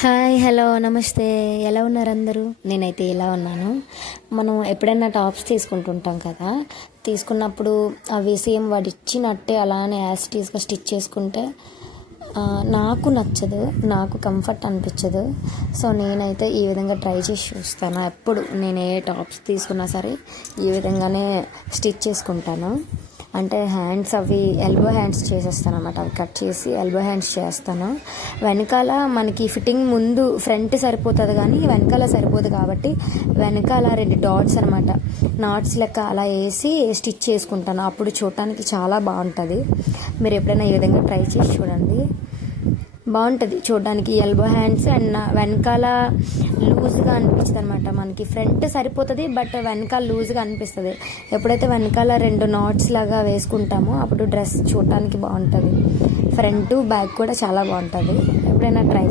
Hi hello నమస్తే. ఎలా ఉన్నారు అందరూ? నేనైతే ఎలా ఉన్నాను. మనం ఎప్పుడైనా టాప్స్ తీసుకుంటుంటాం కదా, తీసుకున్నప్పుడు అవి సేమ్ వాడు ఇచ్చినట్టే అలానే యాజ్ టీస్గా స్టిచ్ చేసుకుంటే నాకు నచ్చదు, నాకు కంఫర్ట్ అనిపించదు. సో నేనైతే ఈ విధంగా ట్రై చేసి చూస్తాను. ఎప్పుడు నేను ఏ టాప్స్ తీసుకున్నా సరే ఈ విధంగానే స్టిచ్ చేసుకుంటాను. అంటే హ్యాండ్స్ అవి ఎల్బో హ్యాండ్స్ చేసేస్తాను అన్నమాట. అవి కట్ చేసి ఎల్బో హ్యాండ్స్ చేస్తాను. వెనకాల మనకి ఫిట్టింగ్ ముందు ఫ్రంట్ సరిపోతుంది కానీ వెనకాల సరిపోదు కాబట్టి వెనకాల 2 డాట్స్ అనమాట, నాట్స్ లెక్క అలా వేసి స్టిచ్ చేసుకుంటాను. అప్పుడు చూడటానికి చాలా బాగుంటుంది. మీరు ఎప్పుడైనా ఈ విధంగా ట్రై చేసి చూడండి, బాగుంటుంది చూడడానికి. ఎల్బో హ్యాండ్స్ అండ్ వెనకాల లూజ్గా అనిపిస్తుంది అనమాట. మనకి ఫ్రంట్ సరిపోతుంది బట్ వెనకాల లూజ్గా అనిపిస్తుంది. ఎప్పుడైతే వెనకాల 2 నాట్స్ లాగా వేసుకుంటామో అప్పుడు డ్రెస్ చూడటానికి బాగుంటుంది. ఫ్రంట్ బ్యాక్ కూడా చాలా బాగుంటుంది. ఎప్పుడైనా ట్రై